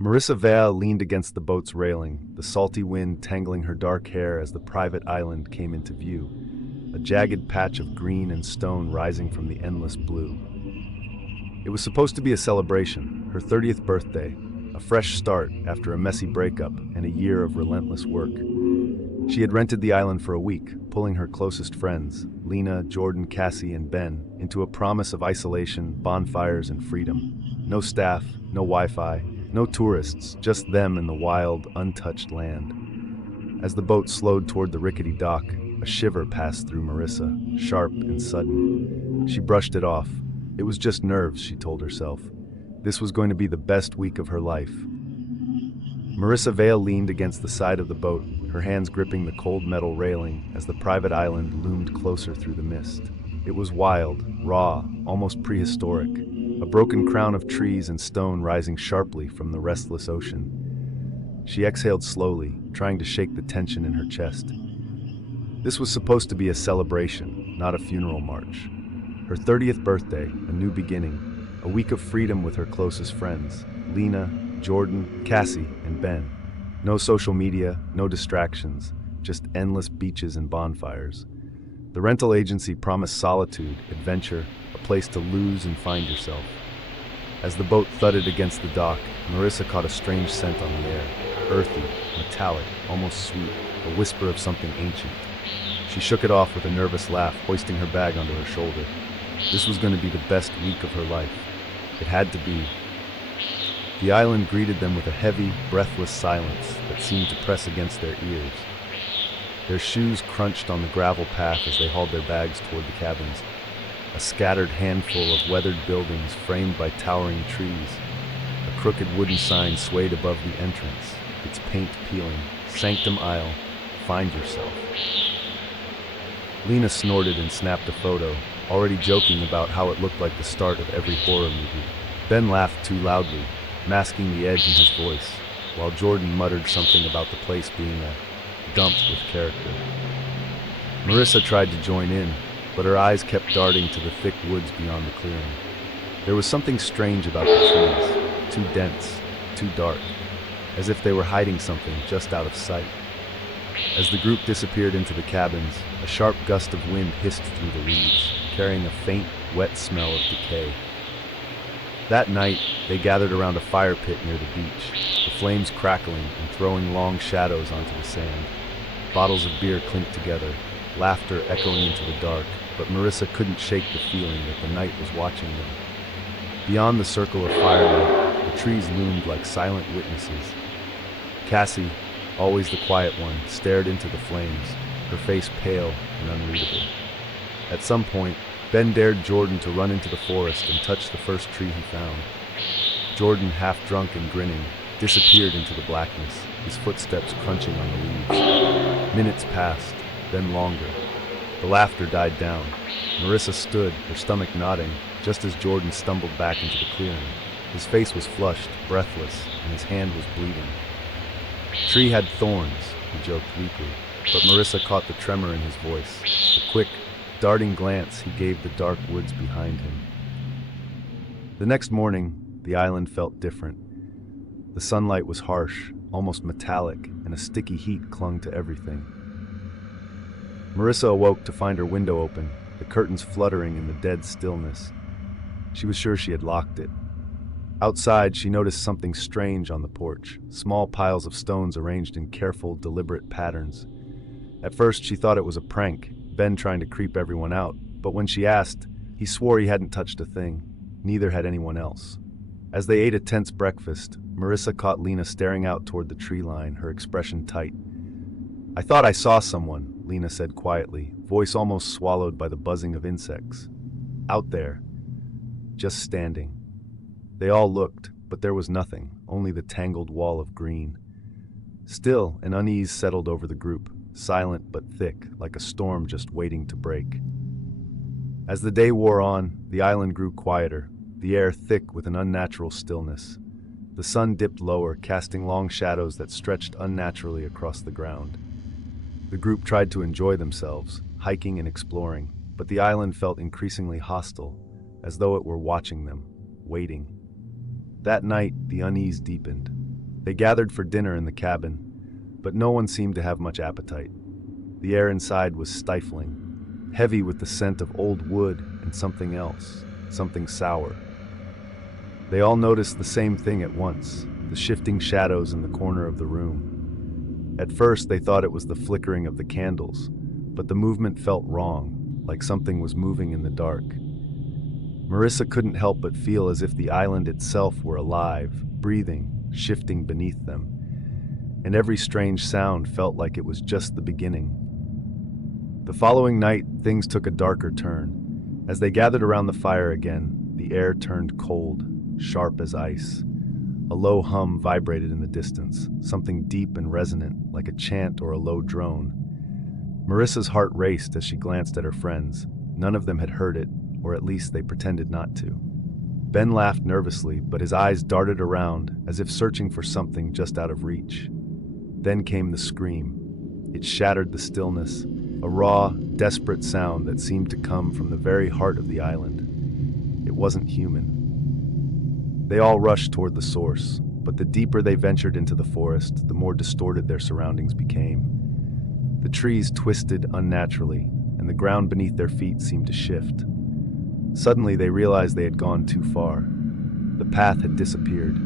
Marissa Vale leaned against the boat's railing, the salty wind tangling her dark hair as the private island came into view, a jagged patch of green and stone rising from the endless blue. It was supposed to be a celebration, her 30th birthday, a fresh start after a messy breakup and a year of relentless work. She had rented the island for a week, pulling her closest friends, Lena, Jordan, Cassie, and Ben, into a promise of isolation, bonfires, and freedom. No staff, no Wi-Fi, no tourists, just them and the wild, untouched land. As the boat slowed toward the rickety dock, a shiver passed through Marissa, sharp and sudden. She brushed it off. It was just nerves, she told herself. This was going to be the best week of her life. Marissa Vale leaned against the side of the boat, her hands gripping the cold metal railing as the private island loomed closer through the mist. It was wild, raw, almost prehistoric, a broken crown of trees and stone rising sharply from the restless ocean. She exhaled slowly, trying to shake the tension in her chest. This was supposed to be a celebration, not a funeral march. Her 30th birthday, a new beginning, a week of freedom with her closest friends, Lena, Jordan, Cassie, and Ben. No social media, no distractions, just endless beaches and bonfires. The rental agency promised solitude, adventure, a place to lose and find yourself. As the boat thudded against the dock, Marissa caught a strange scent on the air, earthy, metallic, almost sweet, a whisper of something ancient. She shook it off with a nervous laugh, hoisting her bag onto her shoulder. This was going to be the best week of her life. It had to be. The island greeted them with a heavy, breathless silence that seemed to press against their ears. Their shoes crunched on the gravel path as they hauled their bags toward the cabins. A scattered handful of weathered buildings framed by towering trees. A crooked wooden sign swayed above the entrance, its paint peeling. Sanctum Isle, find yourself. Lena snorted and snapped a photo, already joking about how it looked like the start of every horror movie. Ben laughed too loudly, masking the edge in his voice, while Jordan muttered something about the place being a dump with character. Marissa tried to join in, but her eyes kept darting to the thick woods beyond the clearing. There was something strange about the trees, too dense, too dark, as if they were hiding something just out of sight. As the group disappeared into the cabins, a sharp gust of wind hissed through the leaves, carrying a faint, wet smell of decay. That night, they gathered around a fire pit near the beach, the flames crackling and throwing long shadows onto the sand. Bottles of beer clinked together, laughter echoing into the dark, but Marissa couldn't shake the feeling that the night was watching them. Beyond the circle of firelight, the trees loomed like silent witnesses. Cassie, always the quiet one, stared into the flames, her face pale and unreadable. At some point, Ben dared Jordan to run into the forest and touch the first tree he found. Jordan, half drunk and grinning, disappeared into the blackness, his footsteps crunching on the leaves. Minutes passed, then longer. The laughter died down. Marissa stood, her stomach knotting, just as Jordan stumbled back into the clearing. His face was flushed, breathless, and his hand was bleeding. Tree had thorns, he joked weakly, but Marissa caught the tremor in his voice, the quick, darting glance he gave the dark woods behind him. The next morning, the island felt different. The sunlight was harsh, almost metallic, and a sticky heat clung to everything. Marissa awoke to find her window open, the curtains fluttering in the dead stillness. She was sure she had locked it. Outside, she noticed something strange on the porch, small piles of stones arranged in careful, deliberate patterns. At first, she thought it was a prank, Ben trying to creep everyone out, but when she asked, he swore he hadn't touched a thing. Neither had anyone else. As they ate a tense breakfast, Marissa caught Lena staring out toward the tree line, her expression tight. "I thought I saw someone," Lena said quietly, voice almost swallowed by the buzzing of insects. "Out there. Just standing." They all looked, but there was nothing, only the tangled wall of green. Still, an unease settled over the group, silent but thick, like a storm just waiting to break. As the day wore on, the island grew quieter, the air thick with an unnatural stillness. The sun dipped lower, casting long shadows that stretched unnaturally across the ground. The group tried to enjoy themselves, hiking and exploring, but the island felt increasingly hostile, as though it were watching them, waiting. That night, the unease deepened. They gathered for dinner in the cabin, but no one seemed to have much appetite. The air inside was stifling, heavy with the scent of old wood and something else, something sour. They all noticed the same thing at once, the shifting shadows in the corner of the room. At first, they thought it was the flickering of the candles, but the movement felt wrong, like something was moving in the dark. Marissa couldn't help but feel as if the island itself were alive, breathing, shifting beneath them. And every strange sound felt like it was just the beginning. The following night, things took a darker turn. As they gathered around the fire again, the air turned cold, sharp as ice. A low hum vibrated in the distance, something deep and resonant, like a chant or a low drone. Marissa's heart raced as she glanced at her friends. None of them had heard it, or at least they pretended not to. Ben laughed nervously, but his eyes darted around, as if searching for something just out of reach. Then came the scream. It shattered the stillness, a raw, desperate sound that seemed to come from the very heart of the island. It wasn't human. They all rushed toward the source, but the deeper they ventured into the forest, the more distorted their surroundings became. The trees twisted unnaturally, and the ground beneath their feet seemed to shift. Suddenly, they realized they had gone too far. The path had disappeared.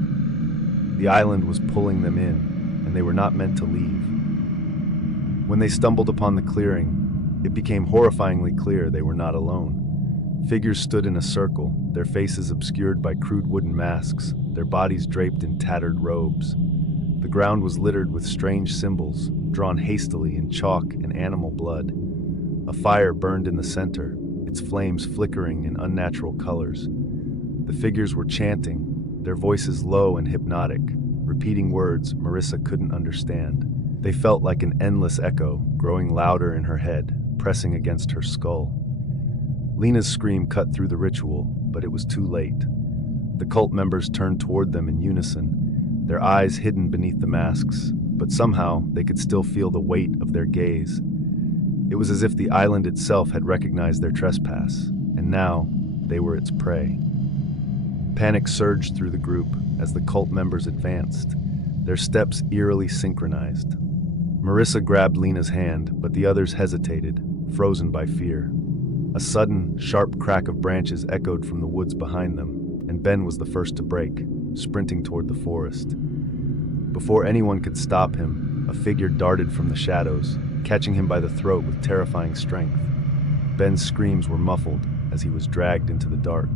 The island was pulling them in, and they were not meant to leave. When they stumbled upon the clearing, it became horrifyingly clear they were not alone. Figures stood in a circle, their faces obscured by crude wooden masks, their bodies draped in tattered robes. The ground was littered with strange symbols, drawn hastily in chalk and animal blood. A fire burned in the center, its flames flickering in unnatural colors. The figures were chanting, their voices low and hypnotic, repeating words Marissa couldn't understand. They felt like an endless echo, growing louder in her head, pressing against her skull. Lena's scream cut through the ritual, but it was too late. The cult members turned toward them in unison, their eyes hidden beneath the masks, but somehow they could still feel the weight of their gaze. It was as if the island itself had recognized their trespass, and now they were its prey. Panic surged through the group as the cult members advanced, their steps eerily synchronized. Marissa grabbed Lena's hand, but the others hesitated, frozen by fear. A sudden, sharp crack of branches echoed from the woods behind them, and Ben was the first to break, sprinting toward the forest. Before anyone could stop him, a figure darted from the shadows, catching him by the throat with terrifying strength. Ben's screams were muffled as he was dragged into the dark.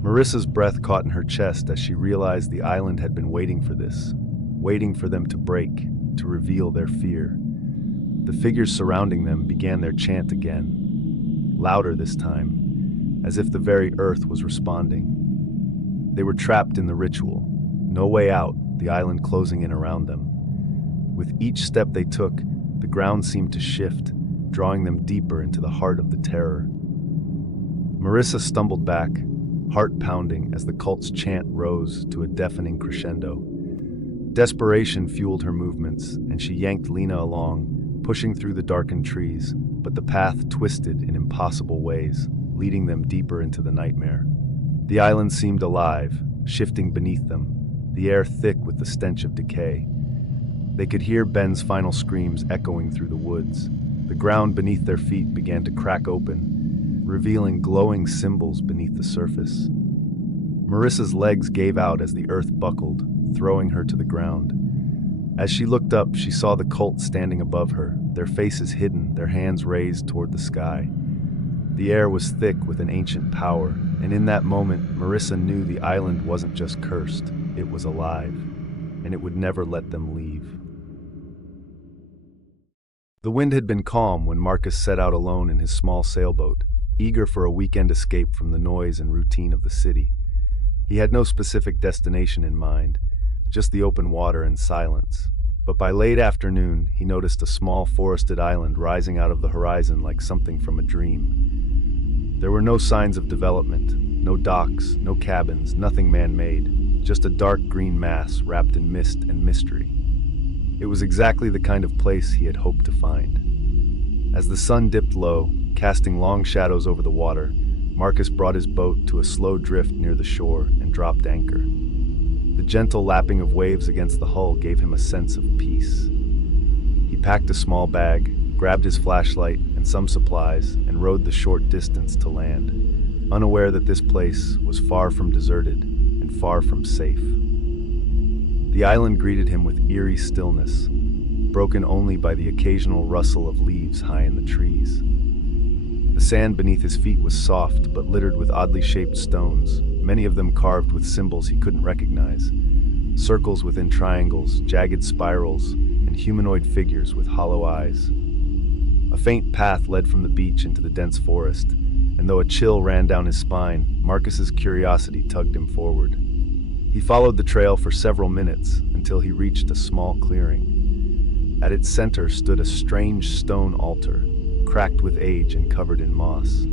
Marissa's breath caught in her chest as she realized the island had been waiting for this, waiting for them to break, to reveal their fear. The figures surrounding them began their chant again, louder this time, as if the very earth was responding. They were trapped in the ritual, no way out, the island closing in around them. With each step they took, the ground seemed to shift, drawing them deeper into the heart of the terror. Marissa stumbled back, heart pounding as the cult's chant rose to a deafening crescendo. Desperation fueled her movements, and she yanked Lena along, pushing through the darkened trees, but the path twisted in impossible ways, leading them deeper into the nightmare. The island seemed alive, shifting beneath them, the air thick with the stench of decay. They could hear Ben's final screams echoing through the woods. The ground beneath their feet began to crack open, revealing glowing symbols beneath the surface. Marissa's legs gave out as the earth buckled, throwing her to the ground. As she looked up, she saw the cult standing above her, their faces hidden, their hands raised toward the sky. The air was thick with an ancient power, and in that moment, Marissa knew the island wasn't just cursed, it was alive, and it would never let them leave. The wind had been calm when Marcus set out alone in his small sailboat, eager for a weekend escape from the noise and routine of the city. He had no specific destination in mind, just the open water and silence. But by late afternoon, he noticed a small forested island rising out of the horizon like something from a dream. There were no signs of development, no docks, no cabins, nothing man-made, just a dark green mass wrapped in mist and mystery. It was exactly the kind of place he had hoped to find. As the sun dipped low, casting long shadows over the water, Marcus brought his boat to a slow drift near the shore and dropped anchor. The gentle lapping of waves against the hull gave him a sense of peace. He packed a small bag, grabbed his flashlight and some supplies, and rode the short distance to land, unaware that this place was far from deserted and far from safe. The island greeted him with eerie stillness, broken only by the occasional rustle of leaves high in the trees. The sand beneath his feet was soft but littered with oddly shaped stones, many of them carved with symbols he couldn't recognize. Circles within triangles, jagged spirals, and humanoid figures with hollow eyes. A faint path led from the beach into the dense forest, and though a chill ran down his spine, Marcus's curiosity tugged him forward. He followed the trail for several minutes until he reached a small clearing. At its center stood a strange stone altar, cracked with age and covered in moss.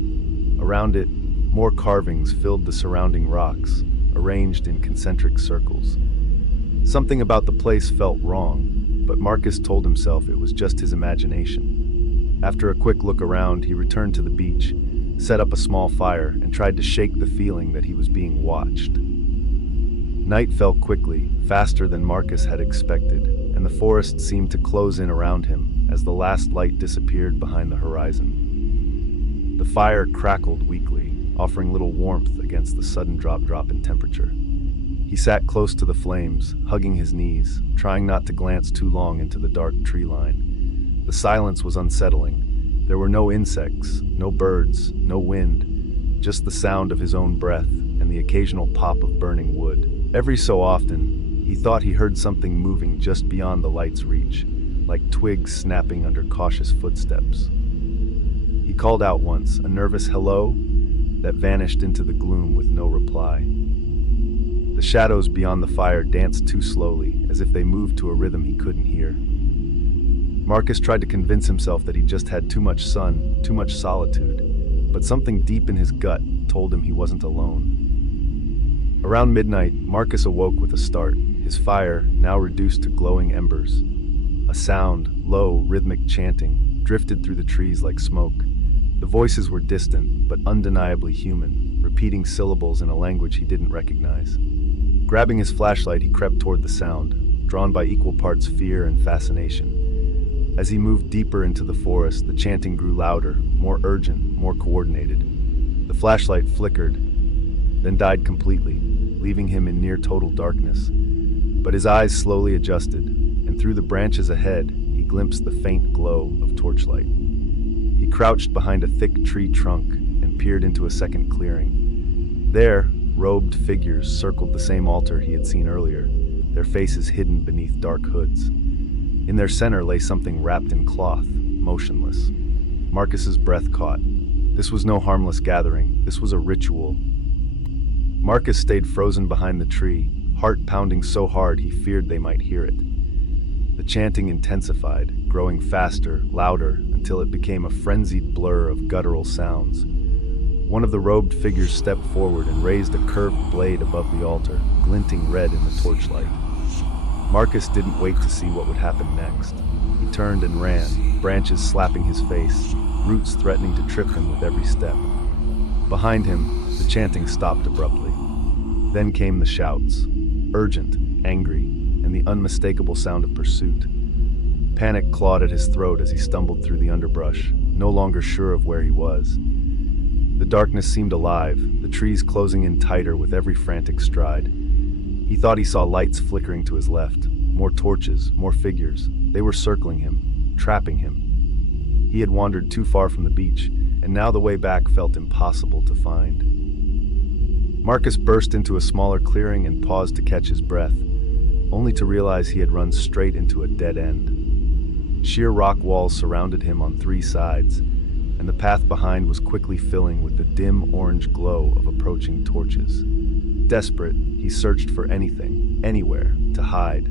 Around it, more carvings filled the surrounding rocks, arranged in concentric circles. Something about the place felt wrong, but Marcus told himself it was just his imagination. After a quick look around, he returned to the beach, set up a small fire, and tried to shake the feeling that he was being watched. Night fell quickly, faster than Marcus had expected, and the forest seemed to close in around him as the last light disappeared behind the horizon. The fire crackled weakly, offering little warmth against the sudden drop in temperature. He sat close to the flames, hugging his knees, trying not to glance too long into the dark tree line. The silence was unsettling. There were no insects, no birds, no wind, just the sound of his own breath and the occasional pop of burning wood. Every so often, he thought he heard something moving just beyond the light's reach, like twigs snapping under cautious footsteps. He called out once, a nervous hello that vanished into the gloom with no reply. The shadows beyond the fire danced too slowly, as if they moved to a rhythm he couldn't hear. Marcus tried to convince himself that he just had too much sun, too much solitude, but something deep in his gut told him he wasn't alone. Around midnight, Marcus awoke with a start, his fire now reduced to glowing embers. A sound, low, rhythmic chanting, drifted through the trees like smoke. The voices were distant, but undeniably human, repeating syllables in a language he didn't recognize. Grabbing his flashlight, he crept toward the sound, drawn by equal parts fear and fascination. As he moved deeper into the forest, the chanting grew louder, more urgent, more coordinated. The flashlight flickered, then died completely, leaving him in near total darkness. But his eyes slowly adjusted, and through the branches ahead, he glimpsed the faint glow of torchlight. He crouched behind a thick tree trunk and peered into a second clearing. There, robed figures circled the same altar he had seen earlier, their faces hidden beneath dark hoods. In their center lay something wrapped in cloth, motionless. Marcus's breath caught. This was no harmless gathering, this was a ritual. Marcus stayed frozen behind the tree, heart pounding so hard he feared they might hear it. The chanting intensified, growing faster, louder, until it became a frenzied blur of guttural sounds. One of the robed figures stepped forward and raised a curved blade above the altar, glinting red in the torchlight. Marcus didn't wait to see what would happen next. He turned and ran, branches slapping his face, roots threatening to trip him with every step. Behind him, the chanting stopped abruptly. Then came the shouts, urgent, angry, and the unmistakable sound of pursuit. Panic clawed at his throat as he stumbled through the underbrush, no longer sure of where he was. The darkness seemed alive, the trees closing in tighter with every frantic stride. He thought he saw lights flickering to his left, more torches, more figures. They were circling him, trapping him. He had wandered too far from the beach, and now the way back felt impossible to find. Marcus burst into a smaller clearing and paused to catch his breath, only to realize he had run straight into a dead end. Sheer rock walls surrounded him on three sides, and the path behind was quickly filling with the dim orange glow of approaching torches. Desperate, he searched for anything, anywhere, to hide,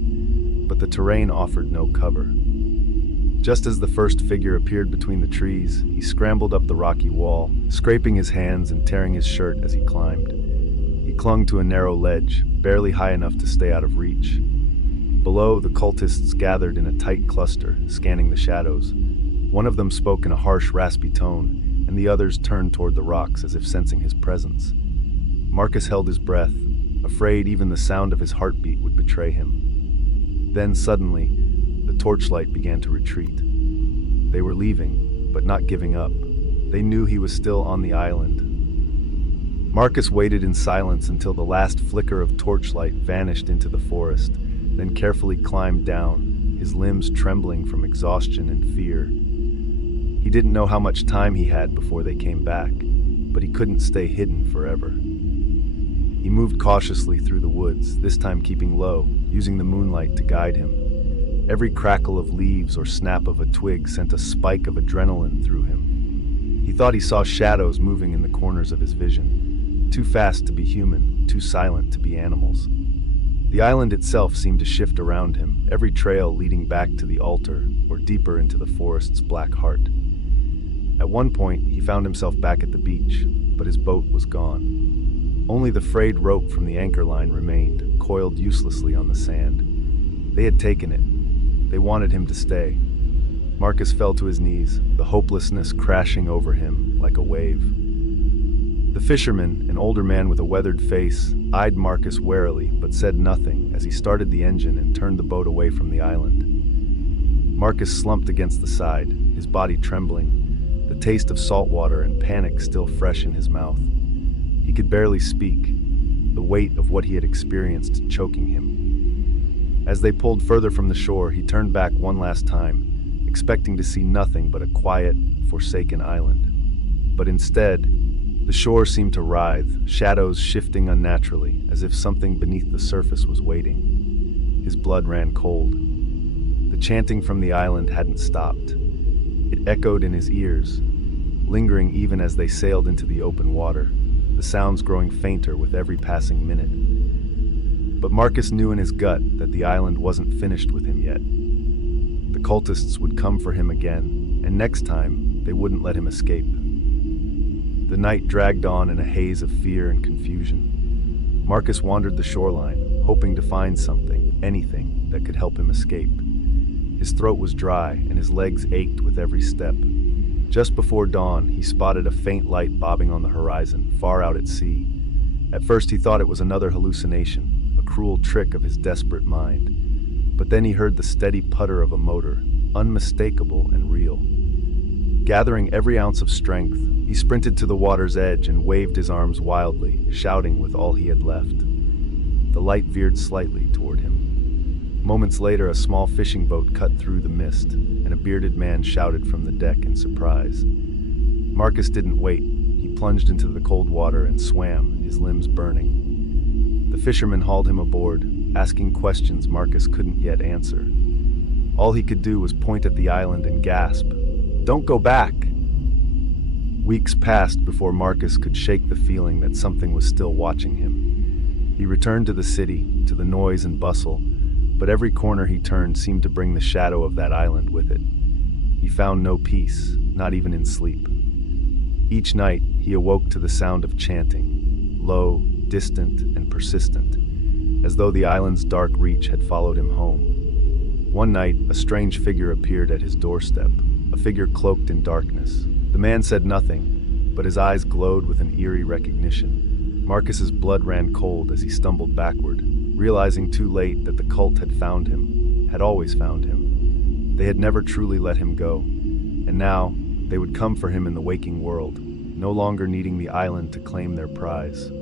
but the terrain offered no cover. Just as the first figure appeared between the trees, he scrambled up the rocky wall, scraping his hands and tearing his shirt as he climbed. He clung to a narrow ledge, barely high enough to stay out of reach. Below, the cultists gathered in a tight cluster, scanning the shadows. One of them spoke in a harsh, raspy tone, and the others turned toward the rocks as if sensing his presence. Marcus held his breath, a afraid even the sound of his heartbeat would betray him. Then suddenly, the torchlight began to retreat. They were leaving, but not giving up. They knew he was still on the island. Marcus waited in silence until the last flicker of torchlight vanished into the forest, then carefully climbed down, his limbs trembling from exhaustion and fear. He didn't know how much time he had before they came back, but he couldn't stay hidden forever. He moved cautiously through the woods, this time keeping low, using the moonlight to guide him. Every crackle of leaves or snap of a twig sent a spike of adrenaline through him. He thought he saw shadows moving in the corners of his vision. Too fast to be human, too silent to be animals. The island itself seemed to shift around him, every trail leading back to the altar or deeper into the forest's black heart. At one point, he found himself back at the beach, but his boat was gone. Only the frayed rope from the anchor line remained, coiled uselessly on the sand. They had taken it. They wanted him to stay. Marcus fell to his knees, the hopelessness crashing over him like a wave. The fisherman, an older man with a weathered face, eyed Marcus warily but said nothing as he started the engine and turned the boat away from the island. Marcus slumped against the side, his body trembling, the taste of salt water and panic still fresh in his mouth. He could barely speak, the weight of what he had experienced choking him. As they pulled further from the shore, he turned back one last time, expecting to see nothing but a quiet, forsaken island. But instead, the shore seemed to writhe, shadows shifting unnaturally, as if something beneath the surface was waiting. His blood ran cold. The chanting from the island hadn't stopped. It echoed in his ears, lingering even as they sailed into the open water, the sounds growing fainter with every passing minute. But Marcus knew in his gut that the island wasn't finished with him yet. The cultists would come for him again, and next time, they wouldn't let him escape. The night dragged on in a haze of fear and confusion. Marcus wandered the shoreline, hoping to find something, anything, that could help him escape. His throat was dry, and his legs ached with every step. Just before dawn, he spotted a faint light bobbing on the horizon, far out at sea. At first he thought it was another hallucination, a cruel trick of his desperate mind. But then he heard the steady putter of a motor, unmistakable and real. Gathering every ounce of strength, he sprinted to the water's edge and waved his arms wildly, shouting with all he had left. The light veered slightly toward him. Moments later, a small fishing boat cut through the mist, and a bearded man shouted from the deck in surprise. Marcus didn't wait. He plunged into the cold water and swam, his limbs burning. The fisherman hauled him aboard, asking questions Marcus couldn't yet answer. All he could do was point at the island and gasp, "Don't go back!" Weeks passed before Marcus could shake the feeling that something was still watching him. He returned to the city, to the noise and bustle, but every corner he turned seemed to bring the shadow of that island with it. He found no peace, not even in sleep. Each night, he awoke to the sound of chanting, low, distant, and persistent, as though the island's dark reach had followed him home. One night, a strange figure appeared at his doorstep, a figure cloaked in darkness. The man said nothing, but his eyes glowed with an eerie recognition. Marcus's blood ran cold as he stumbled backward, realizing too late that the cult had found him, had always found him. They had never truly let him go, and now they would come for him in the waking world, no longer needing the island to claim their prize.